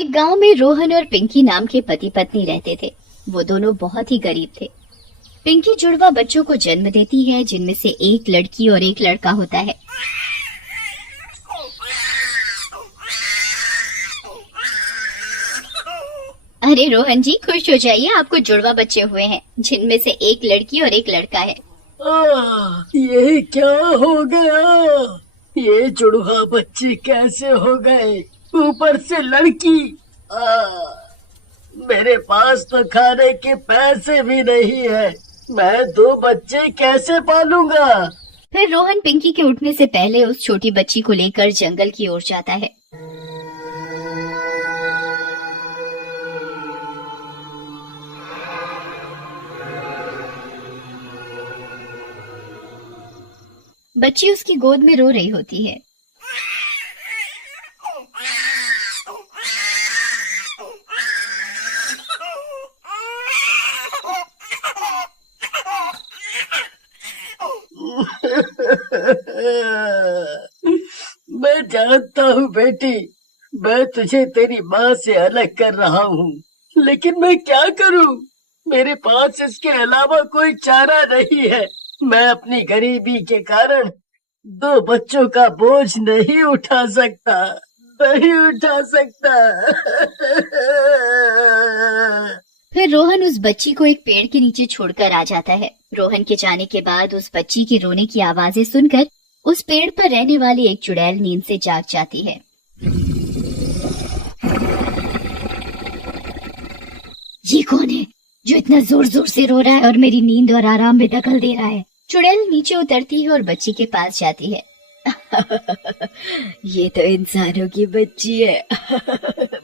एक गांव में रोहन और पिंकी नाम के पति पत्नी रहते थे। वो दोनों बहुत ही गरीब थे। पिंकी जुड़वा बच्चों को जन्म देती है, जिनमें से एक लड़की और एक लड़का होता है। अरे रोहन जी, खुश हो जाइए, आपको जुड़वा बच्चे हुए हैं, जिनमें से एक लड़की और एक लड़का है। ये क्या हो गया? ये जुड़वा बच्चे कैसे हो गए? ऊपर से लड़की। मेरे पास तो खाने के पैसे भी नहीं है। मैं 2 बच्चे कैसे पालूंगा? फिर रोहन पिंकी के उठने से पहले उस छोटी बच्ची को लेकर जंगल की ओर जाता है। बच्ची उसकी गोद में रो रही होती है। मैं जानता हूँ बेटी, मैं तुझे तेरी माँ से अलग कर रहा हूँ, लेकिन मैं क्या करूँ? मेरे पास इसके अलावा कोई चारा नहीं है। मैं अपनी गरीबी के कारण 2 बच्चों का बोझ नहीं उठा सकता, नहीं उठा सकता। फिर रोहन उस बच्ची को एक पेड़ के नीचे छोड़कर आ जाता है। रोहन के जाने के बाद उस बच्ची की रोने की आवाजें सुनकर उस पेड़ पर रहने वाली एक चुड़ैल नींद से जाग जाती है। ये कौन है जो इतना जोर जोर से रो रहा है और मेरी नींद और आराम में दखल दे रहा है? चुड़ैल नीचे उतरती है और बच्ची के पास जाती है। ये तो इंसानों की बच्ची है।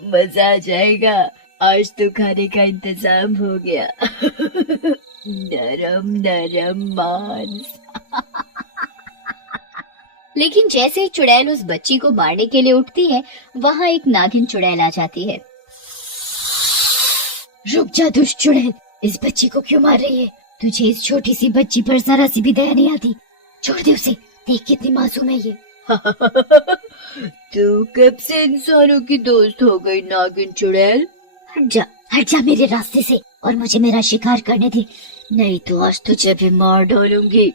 मजा आ जाएगा, आज तो खाने का इंतजाम हो गया। नरम नरम मांस। लेकिन जैसे ही चुड़ैल उस बच्ची को मारने के लिए उठती है, वहाँ एक नागिन चुड़ैल आ जाती है। रुक जा दुष्ट चुड़ैल, इस बच्ची को क्यों मार रही है? तुझे इस छोटी सी बच्ची पर जरा सी भी दया नहीं आती? छोड़ दे उसे, देख कितनी मासूम है ये। तू कब से इंसानों की दोस्त हो गई नागिन चुड़ैल? हट जा मेरे रास्ते से और मुझे मेरा शिकार करने दे, नहीं तो आज तुझे भी मार डालूंगी।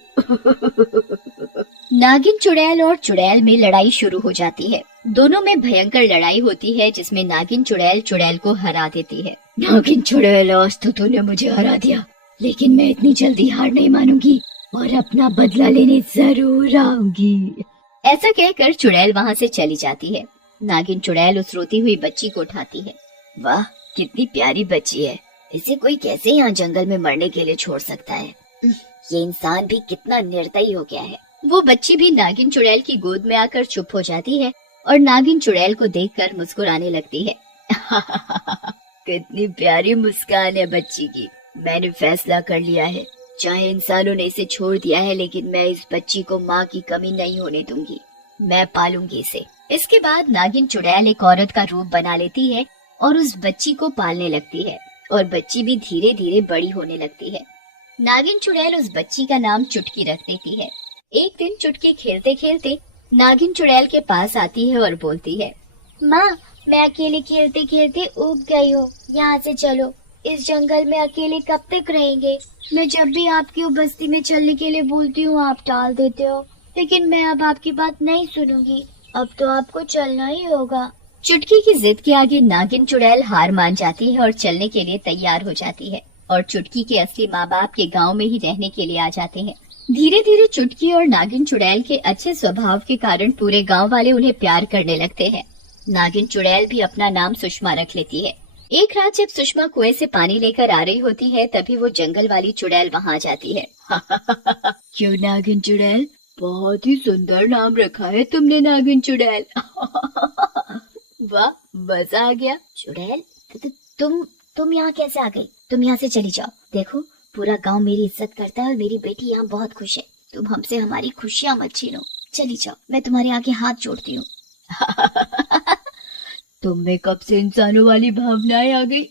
नागिन चुड़ैल और चुड़ैल में लड़ाई शुरू हो जाती है। दोनों में भयंकर लड़ाई होती है, जिसमें नागिन चुड़ैल चुड़ैल को हरा देती है। नागिन चुड़ैल, आज तो तूने मुझे हरा दिया, लेकिन मैं इतनी जल्दी हार नहीं मानूंगी और अपना बदला लेने जरूर आऊंगी। ऐसा कहकर चुड़ैल वहाँ से चली जाती है। नागिन चुड़ैल उस रोती हुई बच्ची को उठाती है। वाह, कितनी प्यारी बच्ची है, इसे कोई कैसे यहाँ जंगल में मरने के लिए छोड़ सकता है? ये इंसान भी कितना निर्दयी हो गया है। वो बच्ची भी नागिन चुड़ैल की गोद में आकर चुप हो जाती है और नागिन चुड़ैल को देखकर मुस्कुराने लगती है। कितनी प्यारी मुस्कान है बच्ची की। मैंने फैसला कर लिया है, चाहे इंसानों ने इसे छोड़ दिया है, लेकिन मैं इस बच्ची को माँ की कमी नहीं होने दूंगी। मैं पालूंगी इसे। इसके बाद नागिन चुड़ैल एक औरत का रूप बना लेती है और उस बच्ची को पालने लगती है, और बच्ची भी धीरे धीरे बड़ी होने लगती है। नागिन चुड़ैल उस बच्ची का नाम चुटकी रख देती है। एक दिन चुटकी खेलते खेलते नागिन चुड़ैल के पास आती है और बोलती है, माँ, मैं अकेले खेलते खेलते ऊब गई हूँ, यहाँ से चलो। इस जंगल में अकेले कब तक रहेंगे? मैं जब भी आपकी बस्ती में चलने के लिए बोलती हूँ आप टाल देते हो, लेकिन मैं अब आपकी बात नहीं सुनूंगी। अब तो आपको चलना ही होगा। चुटकी की जिद के आगे नागिन चुड़ैल हार मान जाती है और चलने के लिए तैयार हो जाती है, और चुटकी के असली माँ बाप के गांव में ही रहने के लिए आ जाते हैं। धीरे धीरे चुटकी और नागिन चुड़ैल के अच्छे स्वभाव के कारण पूरे गांव वाले उन्हें प्यार करने लगते हैं। नागिन चुड़ैल भी अपना नाम सुषमा रख लेती है। एक रात जब सुषमा कुएं से पानी लेकर आ रही होती है, तभी वो जंगल वाली चुड़ैल वहाँ जाती है। क्यों नागिन चुड़ैल, बहुत ही सुंदर नाम रखा है तुमने नागिन चुड़ैल। वाह, मजा आ गया। चुड़ैल, तुम यहाँ कैसे आ गई? तुम यहाँ से चली जाओ। देखो, पूरा गांव मेरी इज्जत करता है और मेरी बेटी यहाँ बहुत खुश है। तुम हमसे हमारी खुशियाँ मत छीनो। चली जाओ, मैं तुम्हारे आगे हाथ जोड़ती हूँ। तुम में कब से इंसानों वाली भावनाएं आ गई?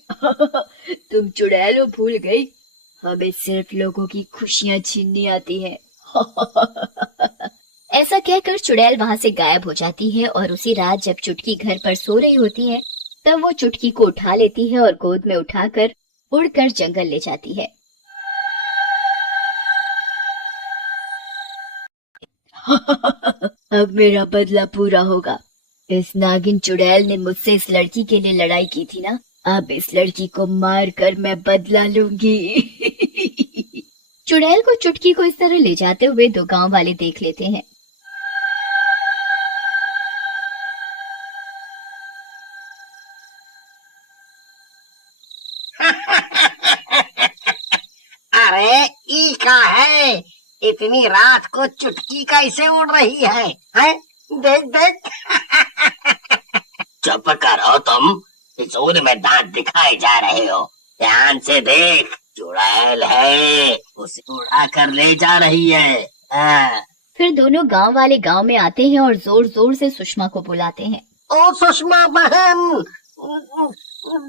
तुम चुड़ैलो भूल गई, हमें सिर्फ लोगों की खुशियाँ छीननी आती है। ऐसा कहकर चुड़ैल वहाँ से गायब हो जाती है, और उसी रात जब चुटकी घर पर सो रही होती है, तब वो चुटकी को उठा लेती है और गोद में उठाकर उड़कर जंगल ले जाती है। अब मेरा बदला पूरा होगा। इस नागिन चुड़ैल ने मुझसे इस लड़की के लिए लड़ाई की थी ना, अब इस लड़की को मार कर मैं बदला लूंगी। चुड़ैल को चुटकी को इस तरह ले जाते हुए दो गांव वाले देख लेते हैं। अरे ई का है, इतनी रात को चुटकी कैसे उड़ रही है? देख देख। चुप करो तुम, इस उड़ में दांत दिखाए जा रहे हो। ध्यान से देख, चुड़ैल है, उसे उड़ा कर ले जा रही है। फिर दोनों गांव वाले गांव में आते हैं और जोर जोर से सुषमा को बुलाते हैं। ओ सुषमा बहन,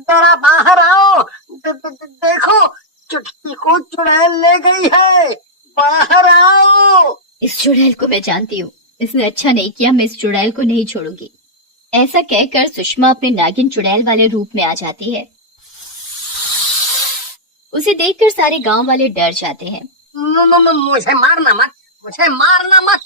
जरा बाहर आओ। देखो, चुटकी को चुड़ैल ले गई है, बाहर आओ। इस चुड़ैल को मैं जानती हूँ, इसने अच्छा नहीं किया, मैं इस चुड़ैल को नहीं छोड़ूंगी। ऐसा कहकर सुषमा अपने नागिन चुड़ैल वाले रूप में आ जाती है। उसे देखकर सारे गांव वाले डर जाते हैं। मुझे मारना मत, मुझे मारना मत।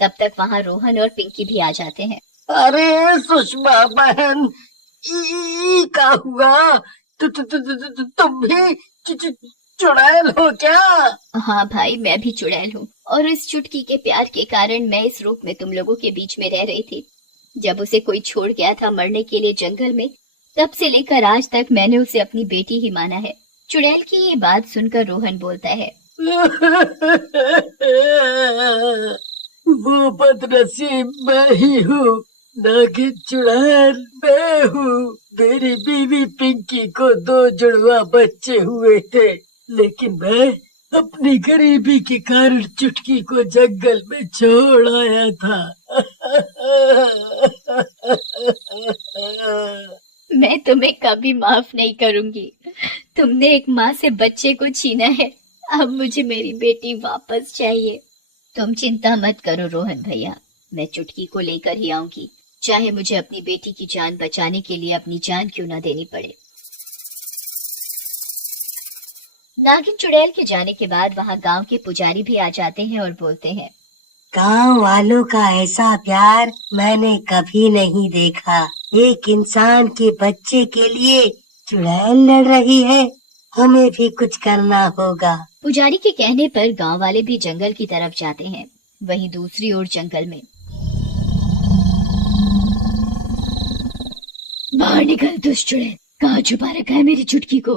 तब तक वहाँ रोहन और पिंकी भी आ जाते हैं। अरे सुषमा बहन, ई का हुआ? तुम भी चुड़ैल हो क्या? हाँ भाई, मैं भी चुड़ैल हूँ और इस चुटकी के प्यार के कारण मैं इस रूप में तुम लोगों के बीच में रह रही थी। जब उसे कोई छोड़ गया था मरने के लिए जंगल में, तब से लेकर आज तक मैंने उसे अपनी बेटी ही माना है। चुड़ैल की ये बात सुनकर रोहन बोलता है। वो बदनसीब मैं ही हूँ, नागिन चुड़ैल मैं हूँ। मेरी बीवी पिंकी को 2 जुड़वा बच्चे हुए थे, लेकिन मैं अपनी गरीबी के कारण चुटकी को जंगल में छोड़ आया था। मैं तुम्हें कभी माफ नहीं करूंगी। तुमने एक माँ से बच्चे को छीना है, अब मुझे मेरी बेटी वापस चाहिए। तुम चिंता मत करो रोहन भैया, मैं चुटकी को लेकर ही आऊंगी, चाहे मुझे अपनी बेटी की जान बचाने के लिए अपनी जान क्यों न देनी पड़े। नागिन चुड़ैल के जाने के बाद वहाँ गांव के पुजारी भी आ जाते हैं और बोलते हैं। गांव वालों का ऐसा प्यार मैंने कभी नहीं देखा। एक इंसान के बच्चे के लिए चुड़ैल लड़ रही है, हमें भी कुछ करना होगा। पुजारी के कहने पर गांव वाले भी जंगल की तरफ जाते हैं। वहीं दूसरी ओर जंगल में, बाहर निकल दुष्ट चुड़ैल, कहाँ छुपा रखा है मेरी चुटकी को?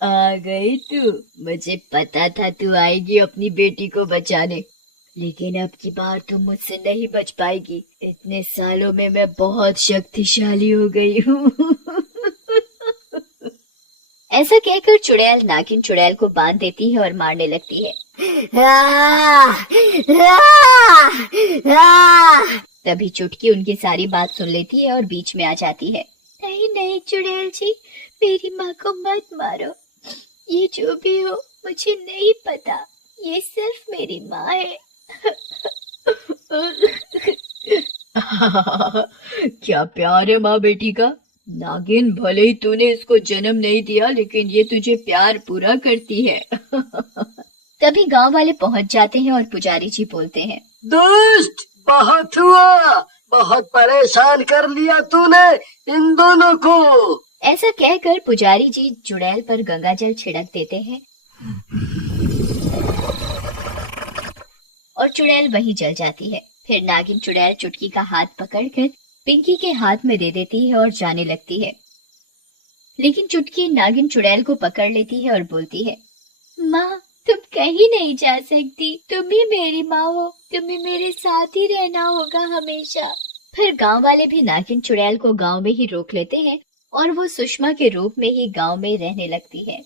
आ गई तू, मुझे पता था तू आएगी अपनी बेटी को बचाने, लेकिन अब की बार तुम मुझसे नहीं बच पाएगी। इतने सालों में मैं बहुत शक्तिशाली हो गई हूँ। ऐसा कहकर चुड़ैल नागिन चुड़ैल को बांध देती है और मारने लगती है। तभी चुटकी उनकी सारी बात सुन लेती है और बीच में आ जाती है। नहीं नहीं चुड़ैल जी, मेरी माँ को मत मारो। ये जो भी हो मुझे नहीं पता, ये सिर्फ मेरी माँ है। क्या प्यार है माँ बेटी का। नागिन, भले ही तूने इसको जन्म नहीं दिया, लेकिन ये तुझे प्यार पूरा करती है। तभी गांव वाले पहुंच जाते हैं और पुजारी जी बोलते हैं। दुष्ट, बहुत हुआ, बहुत परेशान कर लिया तूने इन दोनों को। ऐसा कहकर पुजारी जी चुड़ैल पर गंगाजल छिड़क देते हैं और चुड़ैल वहीं जल जाती है। फिर नागिन चुड़ैल चुटकी का हाथ पकड़कर पिंकी के हाथ में दे देती है और जाने लगती है। लेकिन चुटकी नागिन चुड़ैल को पकड़ लेती है और बोलती है। माँ, तुम कहीं नहीं जा सकती, तुम ही मेरी माँ हो, तुम्हें मेरे साथ ही रहना होगा हमेशा। फिर गांव वाले भी नागिन चुड़ैल को गांव में ही रोक लेते हैं और वो सुषमा के रूप में ही गांव में रहने लगती है।